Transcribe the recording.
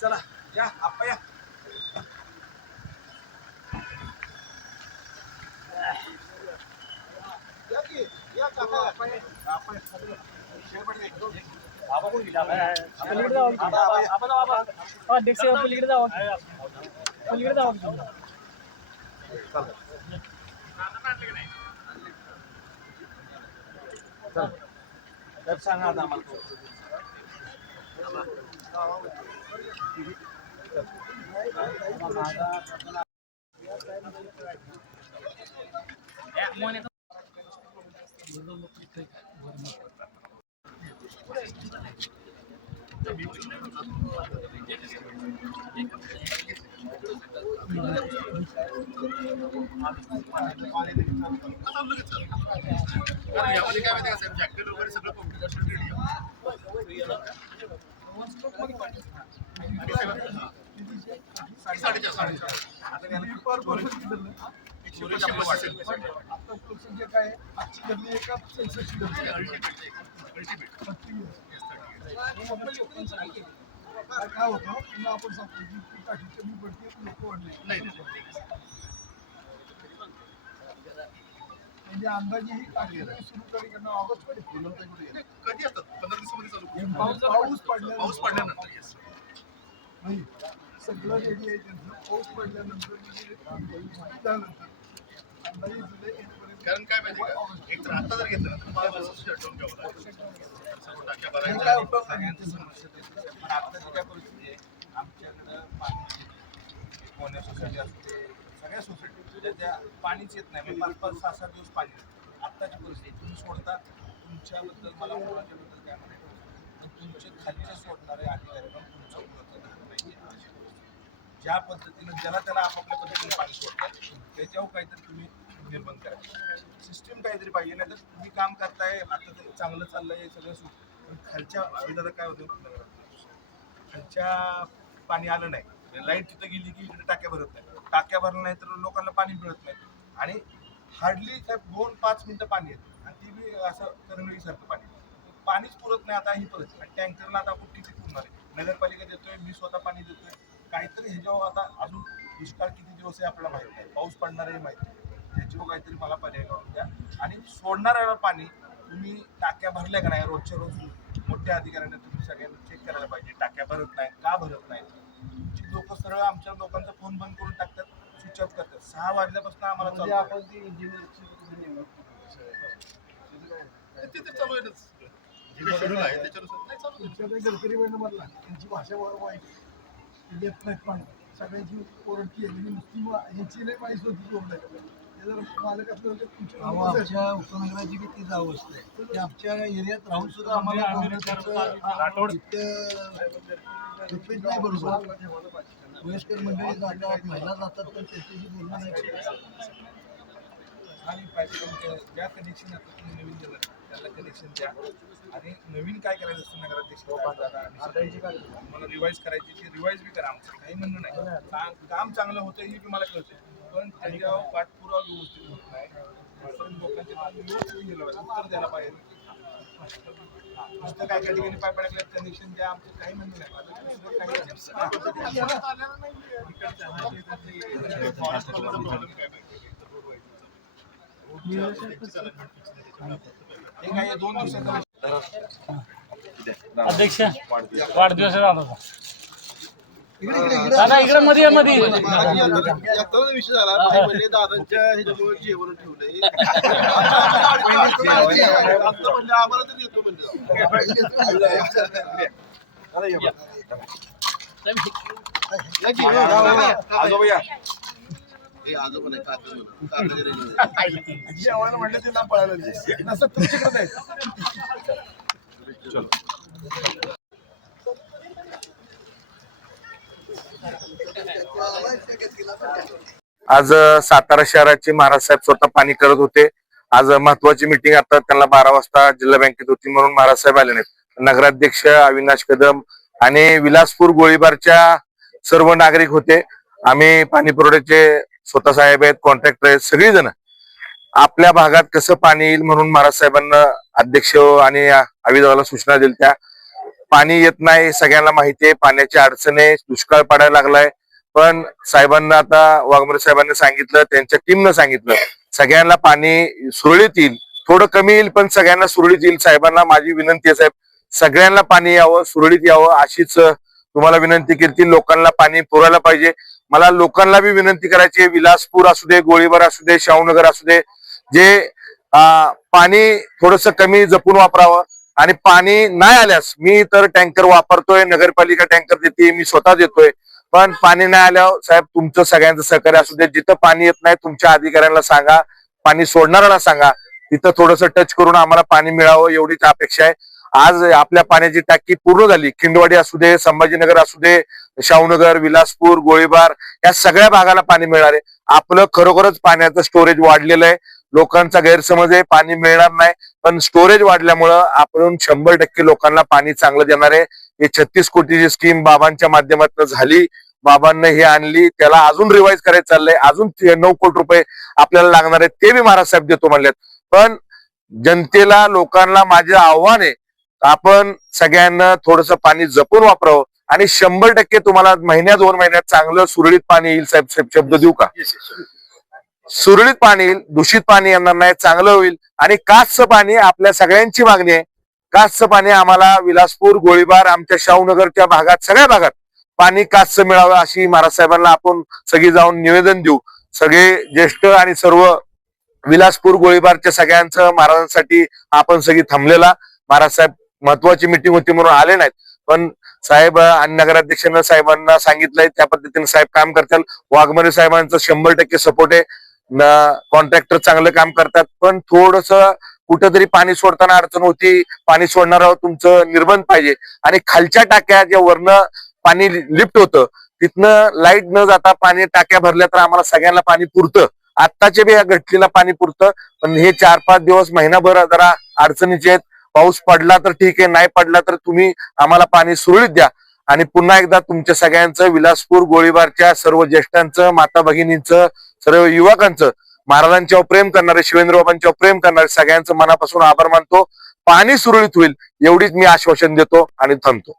चला या आप्पा या. सांगा आता आम्हाला. यामध्ये काय माहिती का साहेब, जॅकेट वगैरे सगळं कॉम्प्युटर रेडी काय होतं पुन्हा आपण सांगतो टाकी कमी पडते लोक वाढले म्हणजे अंदाजे ही टाकी सुरू कधी ऑगस्ट मध्ये कधी असतात 15 दिवसामध्ये चालू. पाऊस पडल्यानंतर नाही सगळं रेडी आहे त्यांचं. पाऊस पडल्यानंतर अंदाजे जुलै एंडपर्यंत. कारण काय माहिती का, एक तर आता जर घेतलं ना तर 5 वर्ष शटडाऊन ठेवलं टाक्या काय भरायच्या. उपयोग सगळ्यांची समस्या आहे. पण आताची काय परिस्थिती आहे, आमच्याकडं पाणी कोण्या सोसायटी असते, सगळ्या सोसायटी त्या पाणीच येत नाही. मग 5-5, 6-6 दिवस पाणी येतं. आत्ताची परिस्थिती तुम्ही सोडता, तुमच्याबद्दल मला कोणाच्याबद्दल काय म्हणायचं, पण तुमचे खालीचे सोडणारे अधिकारी पण तुमचं महत्त्व नाही. ज्या पद्धतीनं ज्याला त्याला आपापल्या पद्धतीने पाणी सोडतात त्याच्यावर काहीतरी तुम्ही निर्बंध करा. सिस्टीम काहीतरी पाहिजे. नाही तर तुम्ही काम करताय, आता ते चांगलं चाललंय सगळं पण खालच्या अभिदादा काय होतं, खालच्या पाणी आलं नाही, लाईट तिथं गेली की इकडे टाक्या भरत नाही, टाक्या भरलं नाही तर लोकांना पाणी मिळत नाही. आणि हार्डली 2-5 मिनिटं पाणी येतं आणि ती बी असं करंगळीसारखं पाणीच पुरत नाही. आता ही परिस्थिती आणि टँकरला आता आपण किती पुरणार आहे. नगरपालिका देतोय, मी स्वतः पाणी देतोय. काहीतरी ह्याच्यावर आता अजून दुष्काळ किती दिवस आहे आपल्याला माहित नाही, पाऊस पडणारही माहिती नाही. ह्याच्यावर काहीतरी मला पर्याय करून द्या. आणि सोडणाऱ्याला पाणी तुम्ही टाक्या भरल्या का नाही, रोजच्या रोज मोठ्या अधिकाऱ्यांना तुम्ही सगळ्यांना चेक करायला पाहिजे. टाक्या भरत नाही का भरत नाही. तुमची लोक सरळ आमच्या लोकांचा फोन बंद करून टाकतात, स्विच ऑफ करतात. 6 वाजल्यापासून आम्हाला चालू आहे. ते चालू आहे शेड्यूल आहे त्याच्यानुसार नाही चालू. तुमच्याकडे गडकरी बंड मधला त्यांची भाषा वाईट देत नाहीत पाणी. सगळ्यांची ओरडती आहे नुसती ह्याची नाही पाहिजे होती जोडलं ते जर मालक असलं होते तुमच्या उपनगराची बी तीच अवस्था आहे की आमच्या एरियात राहून सुद्धा आम्हाला नाही बरोबर. वयस्कर मंडळी जातात, महिला जातात, पण त्याच्याशी बोलणं नाही. आणि पाहिजे ज्या कनेक्शन आता तुम्ही नवीन दिलं त्याला कनेक्शन द्या. आणि नवीन काय करायचं असतं नगराध्यक्ष मला रिवाईज करायची ती रिवाईज बी करा. आमचं काही म्हणणं नाही, काम चांगलं होतं हे बी मला कळतं, पण त्याच्यावर पाठपुरावा व्यवस्थित होत नाही. लोकांचे उत्तर द्यायला पाहिजे. नुसतं काय काय ठिकाणी पाय पडले कनेक्शन द्या, आमचं काही म्हणणं नाही. अध्यक्ष वाढदिवस झाला दादा इकडे मध्ये विषय झाला म्हणजे दादांच्या ह्याच्यामुळे जेवण ठेवलंय आम्हाला तर येतो जेवायला म्हणलं ते ना पळायला असं तुमच्याकडे आज सातारा शहराचे महाराज साहेब स्वतः पाणी करत होते. आज महत्वाची मीटिंग आता त्यांना 12 वाजता जिल्हा बँकेत होती म्हणून महाराज साहेब आले नाहीत. नगराध्यक्ष अविनाश कदम आणि विलासपूर गोळीबारच्या सर्व नागरिक होते. आम्ही पाणी पुरवठ्याचे स्वतः साहेब आहेत, कॉन्ट्रॅक्टर आहेत, सगळीजण आपल्या भागात कसं पाणी येईल म्हणून महाराज साहेबांना अध्यक्ष आणि आविदावाला सूचना दिल्या त्या. पाणी येत नाही, सगळ्यांना माहिती आहे, पाण्याची अडचण आहे, दुष्काळ पडायला लागलाय. पण साहेबांना आता वाघमारे साहेबांनी सांगितलं, त्यांच्या टीमनं सांगितलं, सगळ्यांना पाणी सुरळीत येईल, थोडं कमी येईल पण सगळ्यांना सुरळीत येईल. साहेबांना माझी विनंती आहे, साहेब सगळ्यांना पाणी यावं, सुरळीत यावं, अशीच तुम्हाला विनंती केली. लोकांना पाणी पुरवायला पाहिजे. मला लोकांना बी विनंती करायची आहे, विलासपूर असू दे, गोळीबार असू दे, शाहूनगर असू दे, जे पाणी थोडस कमी जपून वापरावं. आणि पाणी नाही आल्यास मी तर टँकर वापरतोय, नगरपालिका टँकर देते, मी स्वतः देतोय. पण पाणी नाही आल्यावर साहेब तुमचं सगळ्यांचं सहकार्य असू दे. जिथं पाणी येत नाही तुमच्या अधिकाऱ्यांना सांगा, पाणी सोडणाऱ्याला सांगा, तिथं थोडंसं टच करून आम्हाला पाणी मिळावं एवढीच अपेक्षा आहे. आज आपल्या पाण्याची टाकी पूर्ण झाली. खिंडवाडी असू दे, संभाजीनगर असू दे, शाहूनगर, विलासपूर, गोळीबार या सगळ्या भागाला पाणी मिळणार आहे. आपलं खरोखरच पाण्याचं स्टोरेज वाढलेलं आहे. लोकांचा गैरसमज आहे पाणी मिळणार नाही, पण स्टोरेज वाढल्यामुळं आपण 100% लोकांना पाणी चांगलं देणार आहे. हे 36 कोटीची स्कीम बाबांच्या माध्यमातून झाली, बाबांना हे आणली, त्याला अजून रिवाइज करायचं चाललंय, अजून 9 कोटी रुपये आपल्याला लागणार आहेत, ते बी महाराज साहेब देतो म्हणलेत. पण जनतेला, लोकांना माझे आव्हान आहे, आपण सगळ्यांना थोडंसं पाणी जपून वापरावं आणि 100% तुम्हाला महिन्यात 2 महिन्यात चांगलं सुरळीत पाणी येईल. साहेब शब्द देऊ का? सुरळीत पाणी येईल, दूषित पाणी येणार नाही, चांगलं होईल. आणि काचचं पाणी आपल्या सगळ्यांची मागणी आहे. काचचं पाणी आम्हाला विलासपूर, गोळीबार, आमच्या शाहूनगरच्या भागात, सगळ्या भागात पाणी काचचं मिळावं अशी महाराज साहेबांना आपण सगळी जाऊन निवेदन देऊ. सगळे ज्येष्ठ आणि सर्व विलासपूर, गोळीबारच्या सगळ्यांचं महाराजांसाठी आपण सगळी थांबलेला. महाराज साहेब महत्वाची मिटिंग होती म्हणून आले नाहीत, पण साहेब आणि नगराध्यक्षांना साहेबांना सांगितलंय त्या पद्धतीने साहेब काम करतात. वाघमारे साहेबांचं 100% सपोर्ट आहे. कॉन्ट्रॅक्टर चांगलं काम करतात, पण थोडस कुठंतरी पाणी सोडताना अडचण होती. पाणी सोडणाऱ्यावर तुमचं निर्बंध पाहिजे. आणि खालच्या टाक्या ज्या वरनं पाणी लिफ्ट होतं तिथनं लाईट न जाता पाणी टाक्या भरल्या तर आम्हाला सगळ्यांना पाणी पुरतं. आत्ताचे बी या घटलीला पाणी पुरतं, पण हे 4-5 दिवस, महिनाभर जरा अडचणीचे आहेत. पाऊस पडला तर ठीक आहे, नाही पडला तर तुम्ही आम्हाला पाणी सुरळीत द्या. आणि पुन्हा एकदा तुमच्या सगळ्यांचं, विलासपूर, गोळीबारच्या सर्व ज्येष्ठांचं, माता भगिनींचं, सर्व युवकांचं, महाराजांच्यावर प्रेम करणारे, शिवेंद्र बाबांच्यावर प्रेम करणारे सगळ्यांचं मनापासून आभार मानतो. पाणी सुरळीत होईल एवढीच मी आश्वासन देतो आणि थांबतो.